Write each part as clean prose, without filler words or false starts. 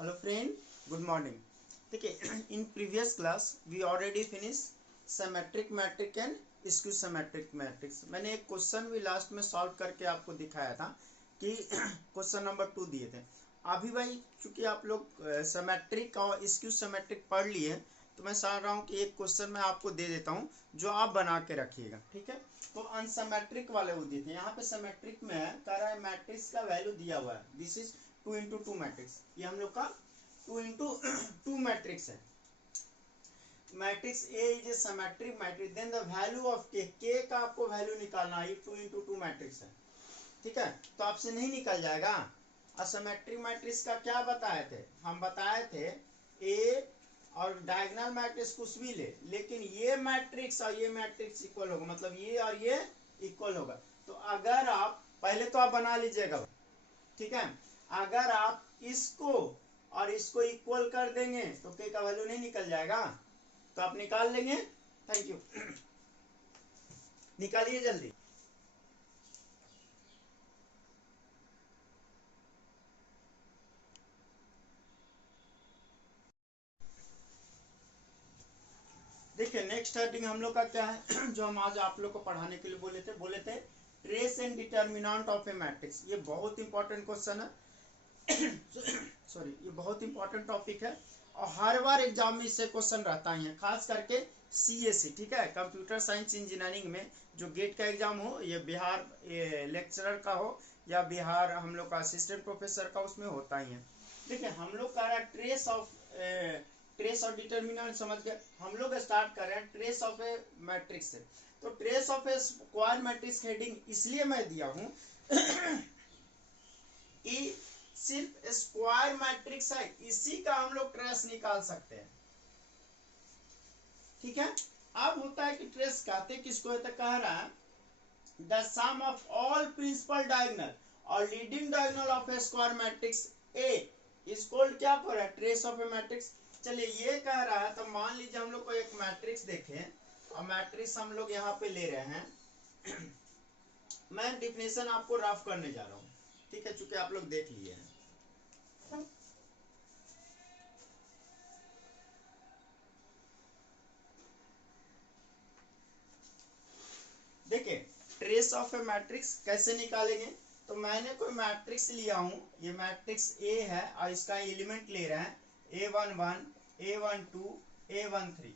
Hello friend, good morning. देखिए in previous class we already finished symmetric matrix and skew symmetric matrix. मैंने एक question भी last में solve करके आपको दिखाया था कि क्वेश्चन नंबर 2 दिए थे. अभी भाई चूंकि आप लोग सिमेट्रिक और स्क्यू सिमेट्रिक पढ़ लिए तो मैं चाह रहा हूँ कि एक क्वेश्चन मैं आपको दे देता हूँ जो आप बना के रखिएगा. ठीक है, तो अनसिमेट्रिक वाले वो दिए थे. यहाँ पे सिमेट्रिक में कह रहा है मैट्रिक्स का वैल्यू दिया हुआ है. This is 2x2 matrix. ये हम लोग का 2x2 मैट्रिक्स है. Matrix A is a symmetric matrix. Then the value of K का आपको वैल्यू निकालना है. 2x2 मैट्रिक्स है. ठीक है, तो आपसे नहीं निकल जाएगा. असिमेट्रिक मैट्रिक्स का क्या बताए थे? हम बताए थे ए और डायगोनल मैट्रिक्स कुछ भी ले, लेकिन ये मैट्रिक्स और ये मैट्रिक्स इक्वल होगा, मतलब ये और ये इक्वल होगा. तो अगर आप पहले तो आप बना लीजिएगा. ठीक है, अगर आप इसको और इसको इक्वल कर देंगे तो के का वैल्यू नहीं निकल जाएगा. तो आप निकाल लेंगे. Thank you. निकालिए जल्दी. देखिए नेक्स्ट हेडिंग हम लोग का क्या है जो हम आज आप लोग को पढ़ाने के लिए बोले थे trace and determinant of a matrix. ये बहुत इंपॉर्टेंट क्वेश्चन है. सॉरी, ये बहुत इंपॉर्टेंट टॉपिक है और हर बार एग्जाम में इससे क्वेश्चन रहता ही है, खास करके सीएससी. ठीक है, कंप्यूटर साइंस इंजीनियरिंग में जो गेट का एग्जाम हो, ये बिहार लेक्चरर का हो या बिहार हम लोग का असिस्टेंट प्रोफेसर का, उसमें होता ही है. देखिए हम लोग का ट्रेस और डिटर्मिनेंट समझ गए. हम लोग स्टार्ट कर रहे हैं ट्रेस ऑफ ए मैट्रिक्स से. तो trace of a square matrix heading इसलिए मैं दिया हूं कि सिर्फ स्क्वायर मैट्रिक्स है, इसी का हम लोग ट्रेस निकाल सकते हैं. ठीक है, अब होता है कि ट्रेस कहते किसको है, तो कह रहा है the sum of all principal diagonal और leading diagonal of a square matrix A is called क्या कर रहा है, ट्रेस ऑफ ए मैट्रिक्स. चलिए ये कह रहा है, तो मान लीजिए हम लोग को एक मैट्रिक्स देखें और मैट्रिक्स हम लोग यहाँ पे ले रहे हैं. मैं डिफिनेशन आपको रफ करने जा रहा हूँ. ठीक है, चूंकि आप लोग देख लिए हैं. देखिए ट्रेस ऑफ ए मैट्रिक्स कैसे निकालेंगे. तो मैंने कोई मैट्रिक्स लिया हूं, ये मैट्रिक्स ए है और इसका एलिमेंट ले रहे हैं A11, A12, A13,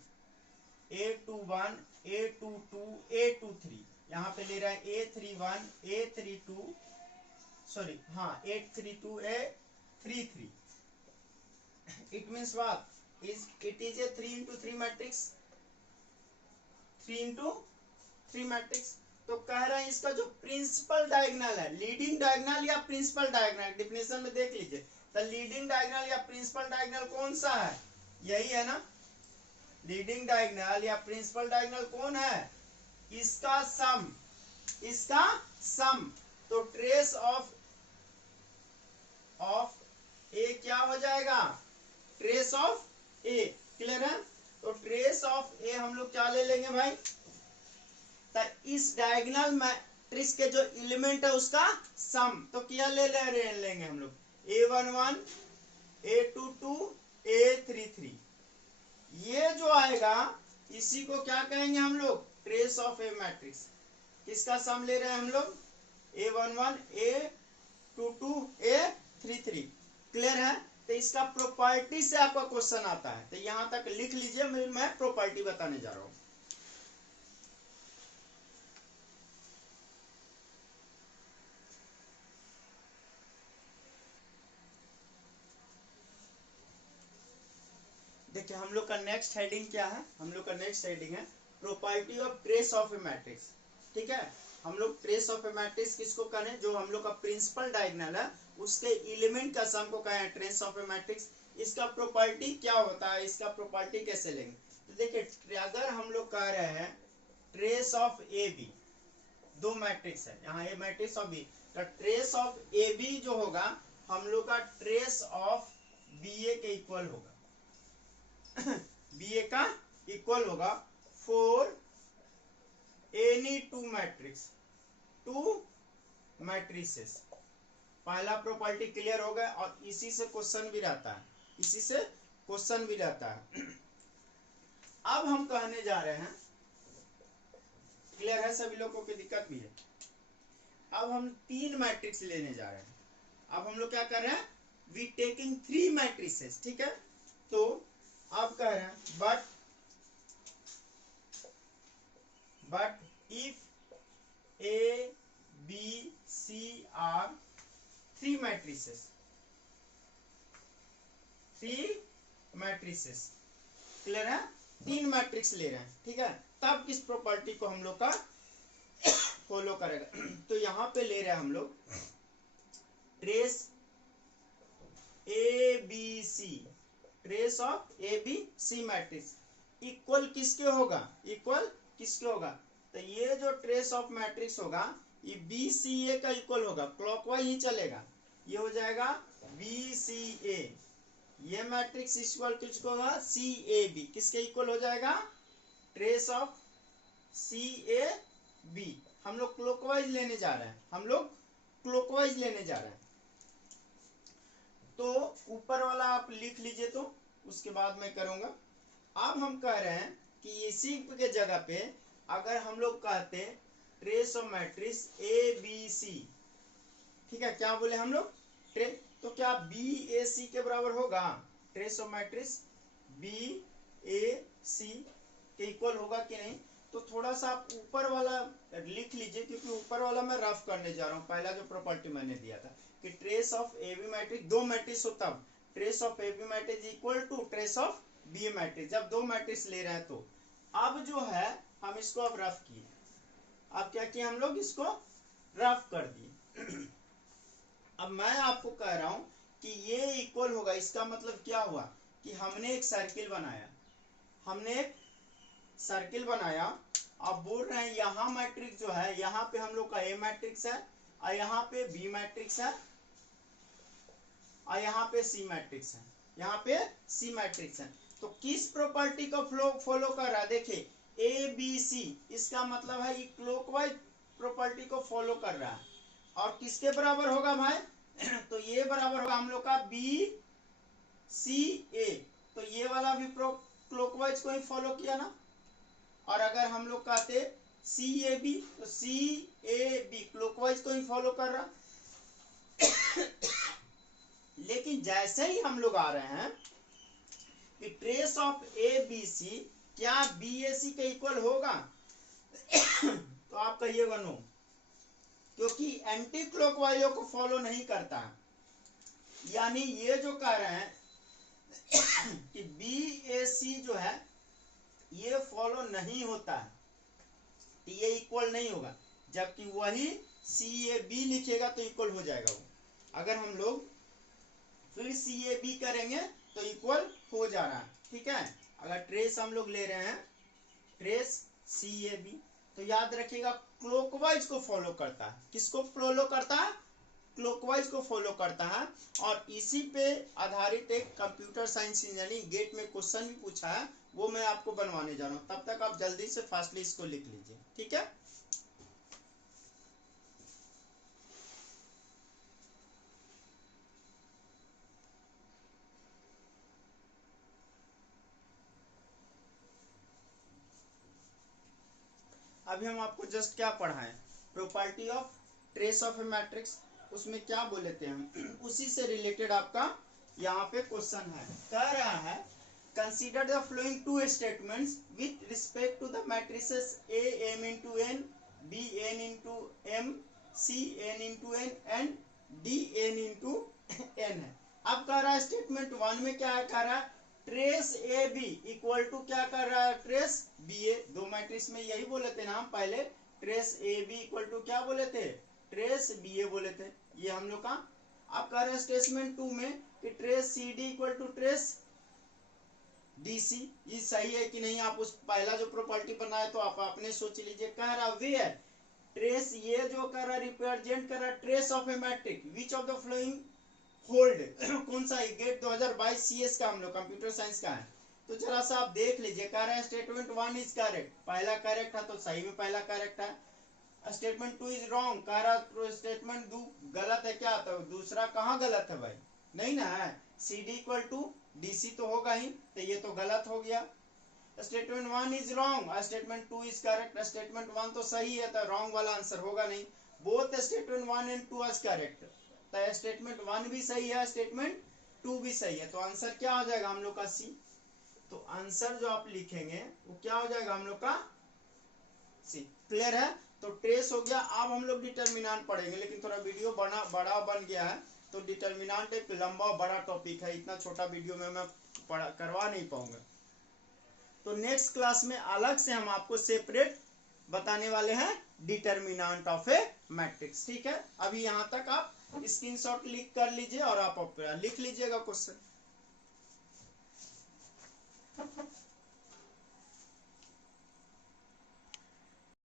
A21, A22, A23. यहाँ पे ले रहा है A31, A32, सॉरी हाँ A32, A33. It means what, it is a 3x3 matrix. 3x3 matrix. तो कह रहे हैं इसका जो प्रिंसिपल डायगोनल है, लीडिंग डायगोनल या प्रिंसिपल डायगोनल, डिफिनेशन में देख लीजिए. तो लीडिंग डायगोनल या प्रिंसिपल डायगोनल कौन सा है, यही है ना. लीडिंग डायगोनल या प्रिंसिपल डायगोनल कौन है, इसका सम. तो ट्रेस ऑफ ए क्या हो जाएगा, ट्रेस ऑफ ए. क्लियर है. तो ट्रेस ऑफ ए हम लोग क्या ले लेंगे भाई, तो इस डायगोनल मैट्रिक्स के जो एलिमेंट है उसका सम. तो क्या लेंगे हम लोग, A11, A22, A33. ये जो आएगा इसी को क्या कहेंगे हम लोग, ट्रेस ऑफ ए मैट्रिक्स. किसका सम ले रहे हैं हम लोग, A11, A22, A33. क्लियर है. तो इसका प्रॉपर्टी से आपका क्वेश्चन आता है, तो यहां तक लिख लीजिए, मैं प्रॉपर्टी बताने जा रहा हूं. देखिए हम लोग का नेक्स्ट हेडिंग क्या है, हम लोग का नेक्स्ट हेडिंग है property of trace of a matrix. ठीक है, हम लोग ट्रेस ऑफ ए मैट्रिक्स किसको कहें, जो हम लोग का प्रिंसिपल डायगोनल है उसके एलिमेंट का सम को कहें ट्रेस ऑफ ए मैट्रिक्स. इसका प्रॉपर्टी क्या होता है, इसका प्रॉपर्टी कैसे लेंगे. तो देखिए अगर हम लोग कह रहे हैं ट्रेस ऑफ ए बी, दो मैट्रिक्स है यहाँ ए मैट्रिक्स ऑफ बी, तो ट्रेस ऑफ ए बी जो होगा हम लोग का ट्रेस ऑफ बी ए के इक्वल होगा. बी ए का इक्वल होगा फॉर एनी टू मैट्रिसेस. पहला प्रॉपर्टी क्लियर हो गया और इसी से क्वेश्चन भी रहता है. इसी से क्वेश्चन भी रहता है। अब हम कहने जा रहे हैं, क्लियर है सभी लोगों की दिक्कत भी है। अब हम 3 मैट्रिक्स लेने जा रहे हैं। अब हम लोग क्या कर रहे हैं, वी टेकिंग 3 मैट्रिसेस, ठीक है। तो आप कह रहे हैं but if A B C are 3 matrices, 3 matrices, clear है। 3 मैट्रिक्स ले रहे हैं, ठीक है। तब किस प्रॉपर्टी को हम लोग का फॉलो करेगा। तो यहाँ पे ले रहे हैं हम लोग trace A B C, trace of A B C matrix equal किसके होगा, इक्वल किसके होगा। तो ये जो ट्रेस ऑफ मैट्रिक्स होगा ये बी सी ए का इक्वल होगा, क्लॉकवाइज ही चलेगा। ये हो जाएगा बी सी ए, ये मैट्रिक्स इक्वल किसको होगा, सी ए बी, किसके इक्वल हो जाएगा, trace of C A B. हम लोग क्लॉकवाइज लेने जा रहे हैं, हम लोग क्लॉकवाइज लेने जा रहे हैं। तो ऊपर वाला आप लिख लीजिए, तो उसके बाद मैं करूंगा। अब हम कह रहे हैं कि इसी के जगह पे अगर हम लोग कहते trace of matrix A B C, ठीक है, क्या बोले हम लोग, तो क्या बी ए सी के बराबर होगा, ट्रेस ऑफ मैट्रिक्स बी ए सी के इक्वल होगा कि नहीं। तो थोड़ा सा आप ऊपर वाला लिख लीजिए, क्योंकि ऊपर वाला मैं रफ करने जा रहा हूँ। पहला जो प्रॉपर्टी मैंने दिया था कि trace of A B matrix, 2 matrix हो तब trace of A B matrix equal to trace of B matrix, जब 2 मैट्रिक्स ले रहे हैं। तो अब जो है हम इसको अब रफ किए, अब क्या किया हम लोग, इसको रफ कर दिए। अब मैं आपको कह रहा हूं कि ये इक्वल होगा, इसका मतलब क्या हुआ कि हमने एक सर्किल बनाया, हमने एक सर्किल बनाया। अब बोल रहे हैं यहाँ मैट्रिक्स जो है, यहाँ पे हम लोग का ए मैट्रिक्स है और यहाँ पे बी मैट्रिक्स है और यहाँ पे सी मैट्रिक्स है, यहाँ पे सी मैट्रिक्स है। तो किस प्रॉपर्टी को फॉलो कर रहा है, देखिए ए बी सी, इसका मतलब है ये क्लॉकवाइज प्रॉपर्टी को फॉलो कर रहा है। और किसके बराबर होगा भाई, तो ये बराबर होगा हम लोग का बी सी ए, तो ये वाला भी क्लॉकवाइज को ही फॉलो किया ना। और अगर हम लोग कहते सी ए बी, तो सी ए बी क्लॉकवाइज को ही फॉलो कर रहा। लेकिन जैसे ही हम लोग आ रहे हैं कि trace of A B C क्या बी ए सी के इक्वल होगा, तो आप कहिएगा नो, क्योंकि एंटी क्लॉकवाइज को फॉलो नहीं करता। यानी ये जो कह रहे हैं कि बी ए सी जो है ये फॉलो नहीं होता है, तो ये इक्वल नहीं होगा। जबकि वही सी ए बी लिखेगा तो इक्वल हो जाएगा वो। अगर हम लोग फिर सी ए बी करेंगे तो इक्वल हो जा रहा है, ठीक है। अगर ट्रेस हम लोग ले रहे हैं, ट्रेस सी ए बी, तो याद रखिएगा क्लॉकवाइज को फॉलो करता है। किसको फॉलो करता है, क्लॉकवाइज को फॉलो करता है। और इसी पे आधारित एक कंप्यूटर साइंस इंजीनियरिंग गेट में क्वेश्चन भी पूछा है, वो मैं आपको बनवाने जा रहा हूँ। तब तक आप जल्दी से फास्टली इसको लिख लीजिए, ठीक है। अभी हम आपको जस्ट क्या पढ़ाएं, property of trace of a matrix, उसमें क्या बोले थे हम, उसी से रिलेटेड आपका यहाँ पे क्वेश्चन है। कह रहा है consider the following 2 statements with respect to the matrices A M into N, B N into M, C N into N and D N into N है। अब कह रहा है स्टेटमेंट 1 में क्या है, कह रहा है trace A B equal to क्या कर रहा है, ट्रेस बी ए। 2 मैट्रिक्स में यही बोले थे ना हम पहले, trace A B equal to क्या बोले थे, ट्रेस बी ए बोले थे, ये हम लोग का। आप कह रहे हैं स्टेटमेंट 2 में कि trace C D equal to trace D C. ये सही है कि नहीं, आप उस पहला जो प्रॉपर्टी बनाए तो आप अपने सोच लीजिए। कह रहा वेयर ट्रेस, ये जो कर रहा रिप्रेजेंट कर रहा trace of a matrix which of the flowing hold, कौन सा गेट 2022 सीएस का हम लोग कंप्यूटर साइंस का है। तो जरा सा आप देख लीजिए। कह रहा है स्टेटमेंट 1 इज करेक्ट, पहला करेक्ट है तो सही में पहला करेक्ट है। स्टेटमेंट 2 इज रॉन्ग, कह रहा स्टेटमेंट 2 गलत है, क्या तो दूसरा कहाँ गलत है भाई, नहीं ना है, C D equal to D C तो होगा ही, तो ये तो गलत हो गया। Statement 1 is wrong, statement 2 is correct. Statement 1 तो सही है, तो रॉन्ग वाला आंसर होगा नहीं। Both statement 1 and 2 is correct, तो स्टेटमेंट 1 भी सही है, स्टेटमेंट 2 भी सही है, तो आंसर क्या हो जाएगा हम लोग का सी। तो आंसर जो आप लिखेंगे वो क्या हो जाएगा हम लोग का सी। क्लियर है, तो ट्रेस हो गया। अब हम लोग डिटर्मिनेंट पढ़ेंगे, लेकिन थोड़ा वीडियो बड़ा बन गया है, तो डिटर्मिनेंट एक लंबा बड़ा टॉपिक है, इतना छोटा वीडियो में मैं करवा नहीं पाऊंगा। तो नेक्स्ट क्लास में अलग से हम आपको सेपरेट बताने वाले हैं डिटर्मिनेंट ऑफ ए मैट्रिक्स। ठीक है, अभी यहाँ तक आप स्क्रीनशॉट लिख कर लीजिए और आप लिख लीजिएगा क्वेश्चन।